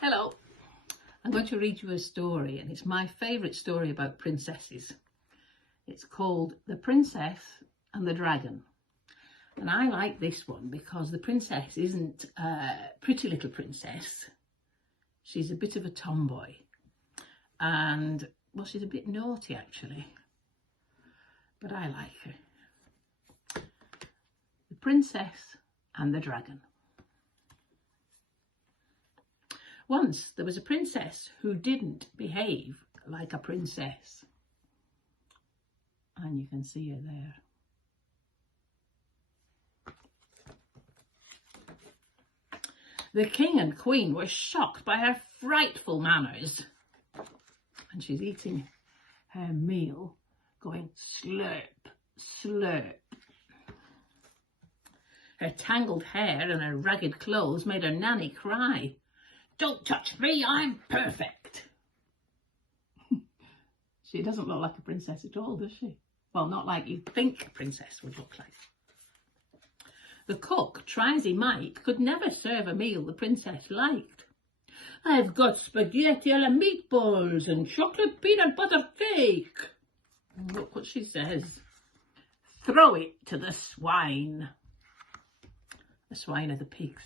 Hello, I'm going to read you a story, and it's my favourite story about princesses. It's called The Princess and the Dragon. And I like this one because the princess isn't a pretty little princess. She's a bit of a tomboy. And, well, she's a bit naughty actually. But I like her. The Princess and the Dragon. Once there was a princess who didn't behave like a princess. And you can see her there. The king and queen were shocked by her frightful manners. And she's eating her meal, going slurp, slurp. Her tangled hair and her ragged clothes made her nanny cry. "Don't touch me, I'm perfect." She doesn't look like a princess at all, does she? Well, not like you'd think a princess would look like. The cook, try as he might, could never serve a meal the princess liked. "I've got spaghetti a la meatballs and chocolate peanut butter cake." Look what she says. "Throw it to the swine." The swine are the pigs.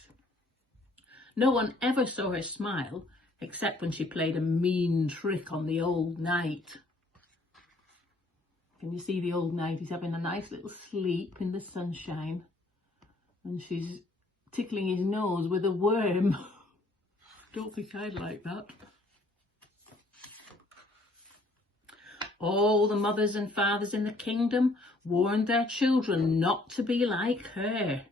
No one ever saw her smile, except when she played a mean trick on the old knight. Can you see the old knight? He's having a nice little sleep in the sunshine. And she's tickling his nose with a worm. Don't think I'd like that. All the mothers and fathers in the kingdom warned their children not to be like her.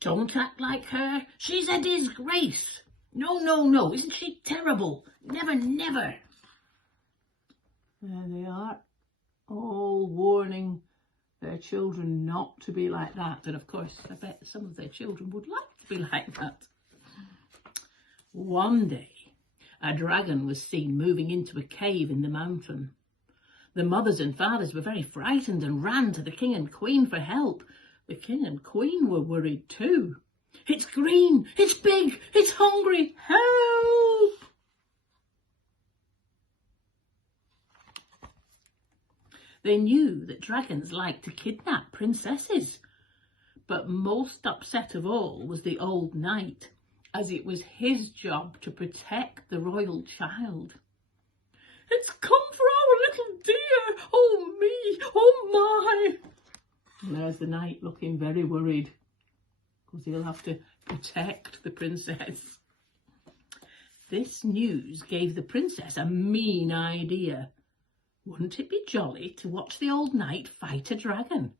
"Don't act like her. She's a disgrace. No, no, no. Isn't she terrible? Never, never." There they are, all warning their children not to be like that. And of course, I bet some of their children would like to be like that. One day, a dragon was seen moving into a cave in the mountain. The mothers and fathers were very frightened and ran to the king and queen for help. The king and queen were worried too. "It's green, it's big, it's hungry, help!" They knew that dragons like to kidnap princesses, but most upset of all was the old knight, as it was his job to protect the royal child. "It's come for our little dear, oh me, oh my!" And there's the knight looking very worried, because he'll have to protect the princess. This news gave the princess a mean idea. Wouldn't it be jolly to watch the old knight fight a dragon?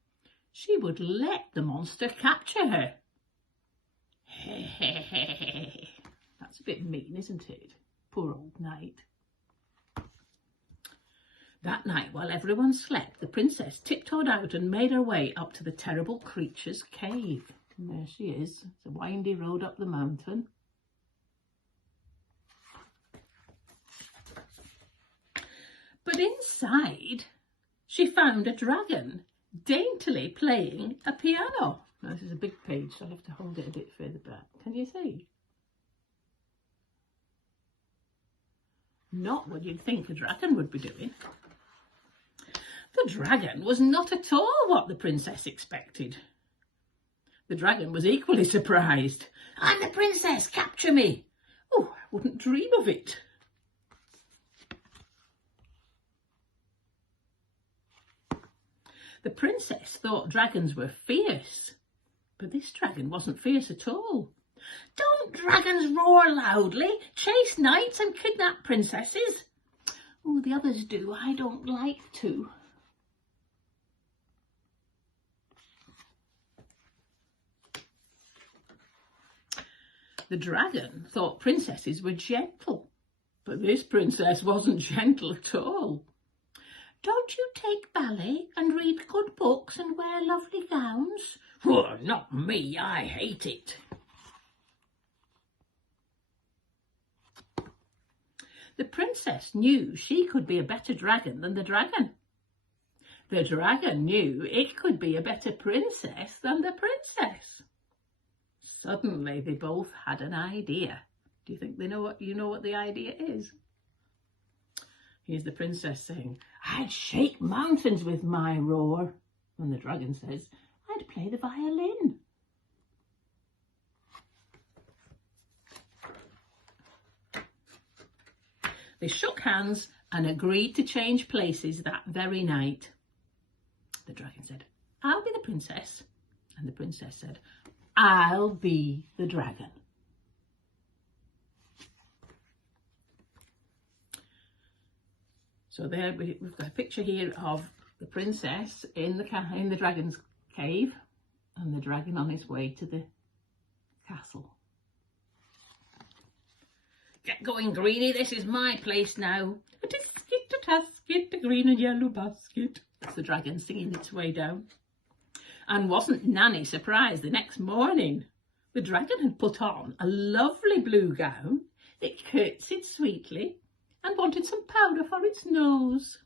She would let the monster capture her. That's a bit mean, isn't it? Poor old knight. That night, while everyone slept, the princess tiptoed out and made her way up to the terrible creature's cave. And there she is. It's a windy road up the mountain. But inside, she found a dragon daintily playing a piano. Now, this is a big page, so I'll have to hold it a bit further back. Can you see? Not what you'd think a dragon would be doing. The dragon was not at all what the princess expected. The dragon was equally surprised. "I'm the princess, capture me." "Oh, I wouldn't dream of it." The princess thought dragons were fierce, but this dragon wasn't fierce at all. "Don't dragons roar loudly, chase knights and kidnap princesses?" "Oh, the others do. I don't like to." The dragon thought princesses were gentle, but this princess wasn't gentle at all. "Don't you take ballet and read good books and wear lovely gowns?" "Oh, not me, I hate it." The princess knew she could be a better dragon than the dragon. The dragon knew it could be a better princess than the princess. Suddenly they both had an idea. Do you think they know what the idea is? Here's the princess saying, I'd shake mountains with my roar. And the dragon says, I'd play the violin. They shook hands and agreed to change places that very night. The dragon said, I'll be the princess. And the princess said, I'll be the dragon. So there we've got a picture here of the princess in the dragon's cave and the dragon on his way to the castle. Get going, Greenie, this is my place now. A tisket, a tasket, a green and yellow basket. That's the dragon singing its way down. And wasn't Nanny surprised the next morning? The dragon had put on a lovely blue gown. It curtsied sweetly and wanted some powder for its nose.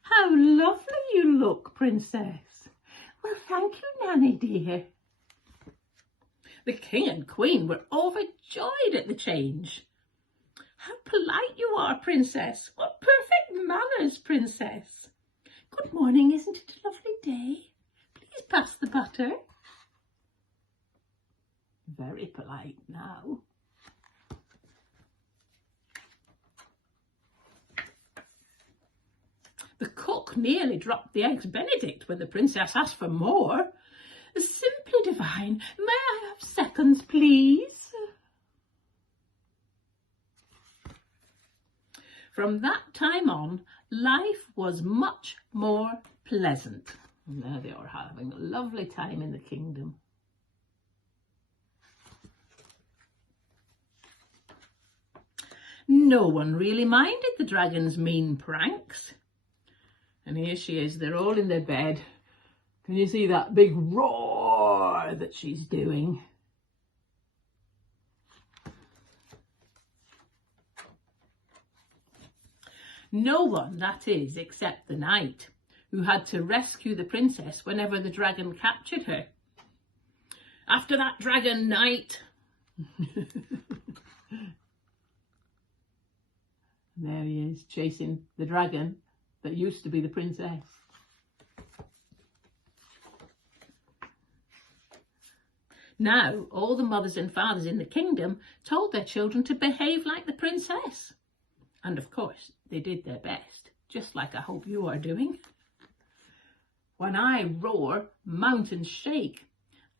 How lovely you look, princess. Well, thank you, Nanny dear. The king and queen were overjoyed at the change. How polite you are, princess. What perfect manners, princess. Good morning, isn't it a lovely day? Please pass the butter. Very polite now. The cook nearly dropped the eggs Benedict when the princess asked for more. Simply divine, may I have seconds, please? From that time on, life was much more pleasant. And there they are having a lovely time in the kingdom. No one really minded the dragon's mean pranks. And here she is, they're all in their bed. Can you see that big roar that she's doing? No one, that is, except the knight, who had to rescue the princess whenever the dragon captured her. After that, dragon, knight! There he is, chasing the dragon that used to be the princess. Now, all the mothers and fathers in the kingdom told their children to behave like the princess. And of course, they did their best, just like I hope you are doing. When I roar, mountains shake.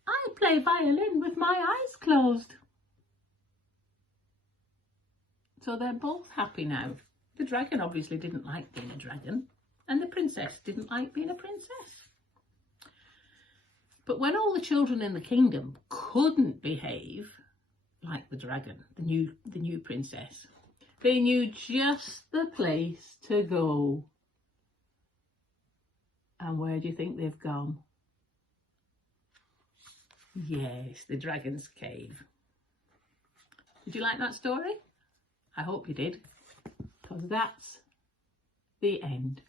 I play violin with my eyes closed. So they're both happy now. The dragon obviously didn't like being a dragon, and the princess didn't like being a princess. But when all the children in the kingdom couldn't behave like the dragon, the new princess, they knew just the place to go. And where do you think they've gone? Yes, the dragon's cave. Did you like that story? I hope you did, because that's the end.